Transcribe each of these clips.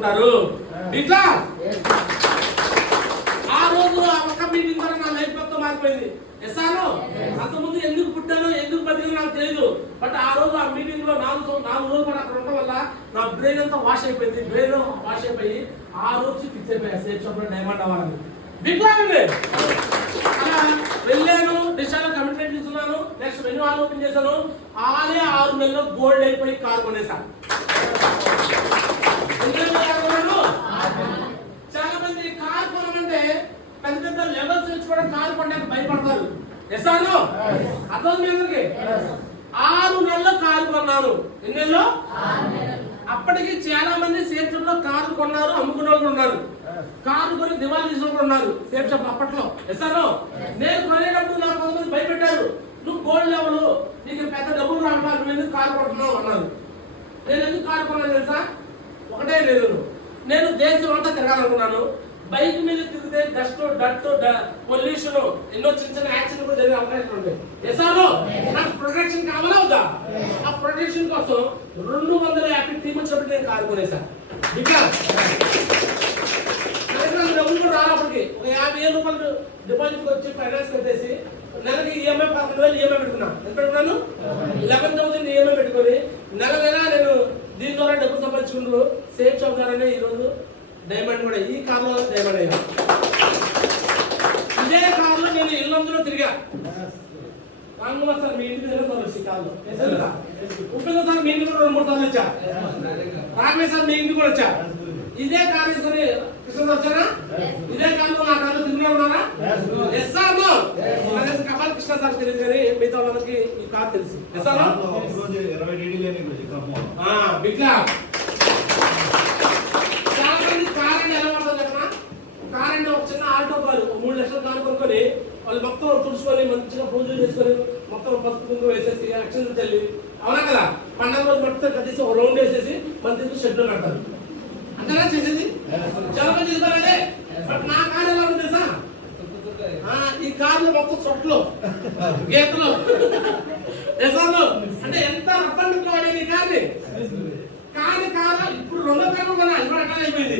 తీసుకుంటారు. ఇట్లా ఆ రోజు ఆ ఒక్క మీటింగ్ ద్వారా నా లైఫ్ మొత్తం మారిపోయింది. ఎస్ఆను అంతకుముందు ఎందుకు పుట్టానో ఎందుకు బతికానో నాకు తెలియదు. బట్ ఆ రోజు ఆ మీటింగ్ లో 4 రోజులు కూడా అక్కడ ఉండడం వల్ల నా బ్రెయిన్ అంతా వాష్ అయిపోయింది. బ్రెయిన్ వాష్ అయిపోయి ఆ రోజు ఫిక్స్ అయిపోయా సేఫ్ షాప్ లో డైమండ్ అవ్వాలని. బిగ్లాండి అలా వెళ్ళాను. డిషాలో కమిట్మెంట్ తీసుకున్నాను. నెక్స్ట్ వెన్యూ హాల్ ఓపెన్ చేశాను. ఆలే 6 నెలల్లో గోల్డ్ అయిపోయి కారు కొనేసాను. చాలా మంది కారు కొనమంటే పెద్ద పెద్ద లెవెల్స్ నుంచి కూడా కారు కొనడానికి భయపడతారు. ఎసాను అర్థం మీ అందరికి 6 నెలల్లో కారు కొన్నాను. ఎన్ని నెలలు? అప్పటికి చాలా మంది సేఫ్ షాప్ లో కారు కొన్నారు, అమ్ముకునే వాళ్ళు ఉన్నారు. కారు కొని దివాళీ తీసుకుని కూడా ఉన్నారు సేఫ్ షాప్ అప్పట్లో. ఎసాను నేను కొనేటప్పుడు నాకు కొంతమంది భయపెట్టారు, నువ్వు గోల్డ్ లెవెల్ నీకు పెద్ద డబ్బులు రావట్లేదు, నువ్వు ఎందుకు కారు కొంటున్నావు అన్నారు. నేను ఎందుకు కారు కొన్నాను తెలుసా? ఒకటే లేదు, నేను దేశం అంతా తిరగాలనుకున్నాను. బైక్ మీద తిరిగితే డస్ట్ పొల్యూషన్ ఎన్నో చిన్న చిన్న యాక్సిడెంట్ కూడా జరిగే అవకాశం ఉంటాయి. ఎసాను నాకు ప్రొటెక్షన్ కావాలా వద్దా? ఆ ప్రొటెక్షన్ కోసం 250 టీమ్ వచ్చినప్పుడు నేను కారు కొనేసాను. డబ్బులు కూడా రానప్పటికి ఒక 50,000 రూపాయలు డిపాజిట్ వచ్చి ఫైనాన్స్ కట్టేసి నెలకి ఈఎంఐ 11,000 ఈఎంఐ పెట్టుకున్నాను. ఎంత పెట్టుకున్నాను? 11,000 ఈఎంఐ పెట్టుకొని నెల నేను దీని ద్వారా డబ్బులు సంపాదించుకుంటూ సేఫ్ షాప్ ద్వారానే ఈరోజు డైమండ్ కూడా ఈ కార్లో డైమండ్ అయ్యా. ఇదే కార్లో నేను ఇల్లందులో తిరిగా. రాంగుమార్ సార్ మీ ఇంటికి సార్ వచ్చి కార్లో ఉపయోగ సార్ మీ ఇంటికి కూడా 2-3 సార్లు వచ్చా. రామేశ్ సార్ మీ ఇంటికి కూడా వచ్చా. ఇదే కార్ వేసుకొని కృష్ణ వచ్చారా? ఇదే కార్లో నా కార్లో తిరుగుతూ ఉన్నారా? ఎస్ సార్ కపాల్ కృష్ణ సార్ తెలియదు కానీ మిగతా వాళ్ళకి ఈ కార్ తెలుసు. ఎస్ సార్ బిగ్లా చాలా మంది కార్ అంటే ఎలా పడుతుంది కదా? కార్ అంటే ఒక చిన్న ఆల్టో కారు 3 లక్షల కారు కొనుక్కొని వాళ్ళు మొత్తం తుడుచుకొని మంచిగా పూజలు చేసుకొని మొత్తం పసుపు కుంకుమ వేసేసి అక్షంతలు చల్లి అవునా కదా పండుగ రోజు మొత్తం కట్టేసి ఒక రౌండ్ వేసేసి మన తీసుకు షెడ్ లో కడతారు. అంతేనా చేసేది? చాలా మంది చేస్తారంటే బట్ నా కారు ఎలా ఉంది తెలుసా? ఈ కార్లు మొత్తం చొట్లు గీతలు ఎసాలు అంటే ఎంత రఫండ్ వాడేది ఈ కార్ని. కారు ఇప్పుడు 2వ కారు కొన్నా అది కూడా అట్లా అయిపోయింది.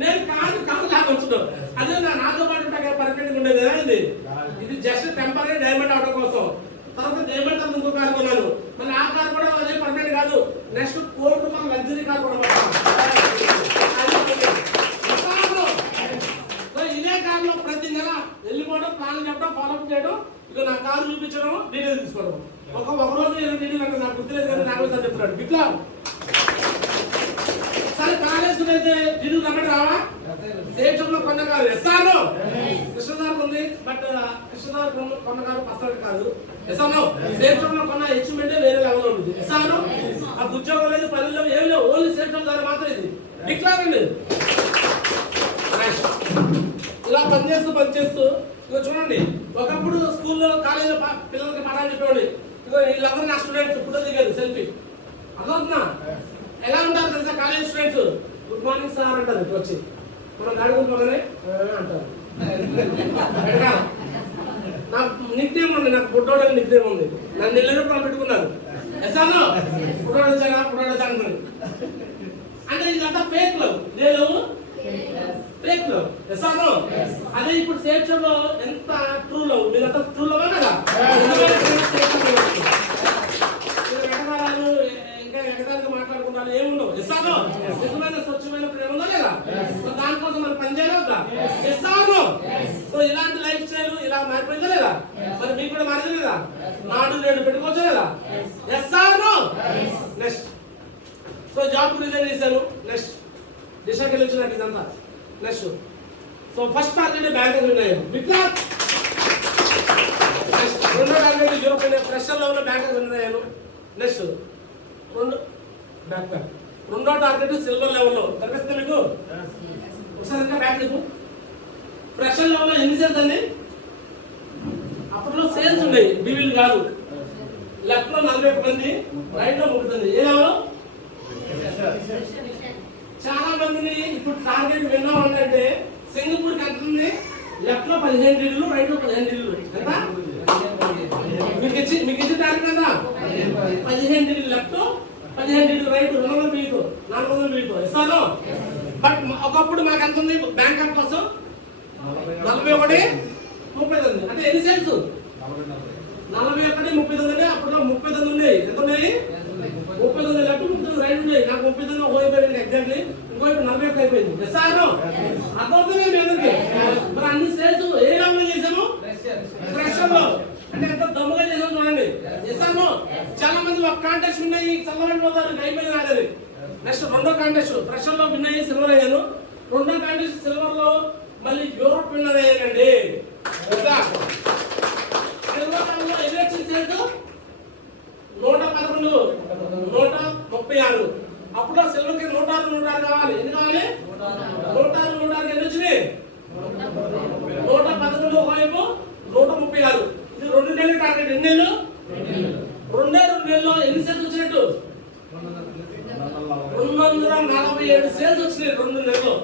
నేను కారు లాగొచ్చు. అదే నాతో పాటు పర్ఫెక్ట్ ఉండేది కదా. ఇది జస్ట్ టెంపరీ డైమండ్ అవడం కోసం. తర్వాత డైమండ్ తర్వాత ఇంకో కారు కొన్నాను. మళ్ళీ ఆ కారు కూడా అదే పర్ఫెక్ట్ కాదు. నెక్స్ట్ 1 కోటి రూపాయల లగ్జరీ కారు కొనమాట. ఇదే కారులో ప్రతి నెల వెళ్ళిపోవడం, ప్లాన్ చెప్పడం, ఫాలోఅప్ చేయడం, ఇక నా కారు చూపించడం, డీటెయిల్ తీసుకోవడం. ఒక రోజు డీటెయిల్ అంటే నాకు గుర్తులేదు కానీ నాకు సార్ చెప్తున్నాడు ఇట్లా సరే కారు వేసుకుని డీటెయిల్ రమ్మని రావా? సేఫ్ షాప్ లో కొన్న కారు ఎస్ఆను కృష్ణదారు ఉంది. బట్ కృష్ణదారు కొన్న కారు పర్సనల్ కాదు. ఎస్ఆను సేఫ్ షాప్ లో కొన్న అచీవ్మెంటే వేరే లెవెల్ ఉంటుంది. ఎస్ఆను ఆ ఉద్యోగం లేదు, పనులు లేవు, ఏమి లేవు. ఓన్లీ సేఫ్ షాప్ ద్వారా మాత్రం ఇది డిక్లారండి. ఇలా పనిచేస్తూ ఇక చూడండి, ఒకప్పుడు స్కూల్లో కాలేజీలో పిల్లలకి పాఠాలు చెప్పేవాడి. ఇక వీళ్ళందరూ నా స్టూడెంట్స్ ఫోటో దిగారు సెల్ఫీ. అర్థమవుతుందా? ఎలా ఉంటారు తెలుసా college students? Good morning sir అంటారు. ఇప్పుడు వచ్చి మనం గాడిపోగానే అంటారు. నాకు నిక్ నేమ్ ఉంది, నాకు బుడ్డోడు అని నిక్ నేమ్ ఉంది. నన్ను నిల్లరూపాయలు పెట్టుకున్నారు. ఎసాను బుడ్డోడు వచ్చారా అనుకున్నాను. అంటే ఇదంతా ఫేక్ లవ్. నేను ఫేక్ లవ్. ఎసాను అదే ఇప్పుడు సేఫ్ షాప్ లో ఎంత ట్రూ లవ్. మీరంతా ట్రూ లవ్ కదా. ఇంకా ఎగదానికి మాట్లాడుకుంటాను ఏముండవు. ఎసాను నిజమైన స్వచ్ఛమైన ప్రేమ ఉందా లేదా? దానికోసం మనం పనిచేయాలి వద్దా? ఎసాను సో ఇలాంటి లైఫ్ స్టైల్ ఇలా మారిపోయిందా లేదా? మరి మీకు కూడా మారింది లేదా? నాడు నేడు పెట్టుకోవచ్చా లేదా? ఎసాను నెక్స్ట్ సో జాబ్ రిజైన్ చేశాను. నెక్స్ట్ దిశకి వెళ్ళొచ్చు నాకు ఇదంతా. Next so first target bank విన్నాను. ఇట్లా నెక్స్ట్ 2వ టార్గెట్ 0 ప్రెషర్ లో ఉన్న బ్యాంక్ విన్నాను. నెక్స్ట్ 2 బ్యాంక్ 2వ టార్గెట్ సిల్వర్ లెవెల్లో కనిపిస్తుంది మీకు. ఒకసారి ఇంకా బ్యాంక్ చెప్పు. ప్రెషర్ లెవెల్లో ఎన్ని సేల్స్ అండి? అప్పట్లో సేల్స్ ఉన్నాయి, బీవీలు కాదు. లెఫ్ట్ లో 41 మంది, రైట్ లో 3 మంది. ఏ లెవెల్? చాలా మందిని ఇప్పుడు టార్గెట్ విన్నామంటే సింగపూర్ కంటుంది. లెఫ్ట్ లో 15 డిగ్రీలు, రైట్ లో 15 డిగ్రీలు. ఎంత మీకు ఇచ్చి టార్గెట్ ఎంత? 15 డిగ్రీలు లెఫ్ట్, 15 డిగ్రీలు రైట్. 200 మీకు 400 మీతో ఇస్తాను. బట్ ఒకప్పుడు మాకు ఎంత ఉంది బ్యాంక్ అకౌంట్ 41 39 అంటే ఎన్ని సేల్స్ 41 39 అప్పుడు 39 ఉన్నాయి. ఎంత ఉన్నాయి 39 అటు 39 రైట్ ఉన్నాయి. నాకు 39 ఒకవైపు ఎగ్జాక్ట్లీ ఇంకోవైపు 41 అయిపోయింది. ఇస్తాను అర్థమవుతుంది మీ అందరికి. మరి అన్ని సేల్స్ ఏ లెవెల్లో చేసాము ఫ్రెషర్లో అంటే ఎంత దమ్ముగా చేసాము చూడండి. ఇస్తాను చాలా మంది ఒక కాంటెస్ట్ ఉన్నాయి సిల్వర్ పోతారు అయిపోయింది రాదని. నెక్స్ట్ రెండో కాంటెస్ట్ ఫ్రెషర్ లో విన్ అయ్యి సిల్వర్ అయ్యాను. రెండో కాంటెస్ట్ సిల్వర్ లో మళ్ళీ యూరోప్ విన్నర్ అయ్యానండి. సిల్వర్ లో ఎన్ని వచ్చింది సేల్స్ 111 136. అప్పుడు సిల్వర్ కి 106 కావాలి. ఎన్ని కావాలి 106 ఎన్ని వచ్చినాయి 111 ఒకవైపు 136. ఇది 2 నెలల టార్గెట్. ఎన్ని నెలలు 2 నెలల్లో ఎన్ని సేల్స్ వచ్చినట్టు 247 సేల్స్ వచ్చినాయి 2 నెలల్లో.